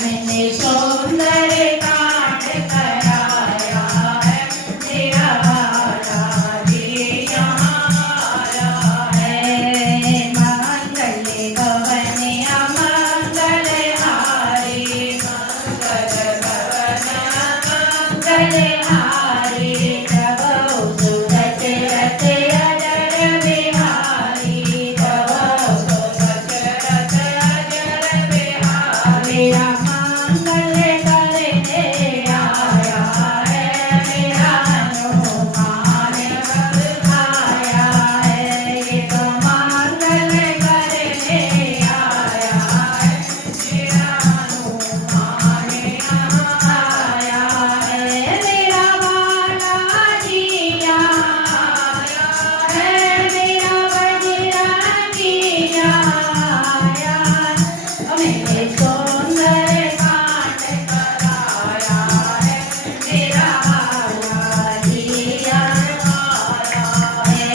मैंने सुंदर कांड कराया है मेरा बाला जी यहाँ आया है। मंगल भवन अमंगल हारी मंगल भवन अमंगल हारी प्रभु सुरत रत अजर बिहारी प्रभु सुरत रत अजर बिहारी मेरा मंगल करने आया है मेरा हनुमान भक्त आया है। ये तो मंगल करने आया है मेरा हनुमान यहाँ आया है। मेरा बालाजी यहाँ आया है मेरा बजरंगी यहाँ आया है। मैंने सुंदर कांड कराया है मेरा बालाजी यहाँ आया है।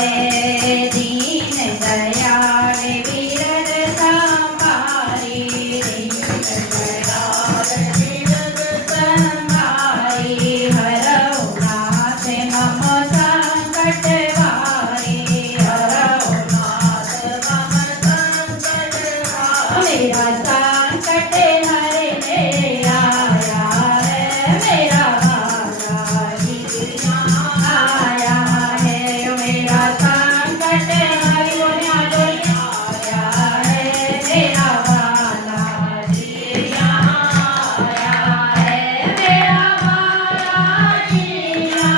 दीन दयाल वीरद संभारी दीन दयाल वीरद संभारी हरौ नाथ मम संकट भारी हरौ नाथ मम संकट भारी मेरा संकट हरने आया है मेरा बालाजी यहाँ आया है। मेरा संकट हरने आया है मेरा बालाजी यहाँ आया है। मेरा बालाजी यहाँ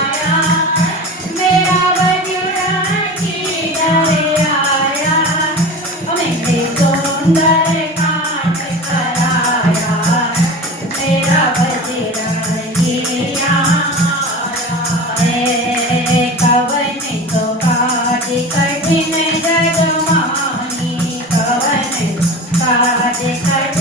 आया है मेरा बजरंगी डर आया है। मैंने सुंदर कांड कराया है मेरा बजरंगी यहाँ आया है। कवन तो काज कठिन जग माही कवन काज कठिन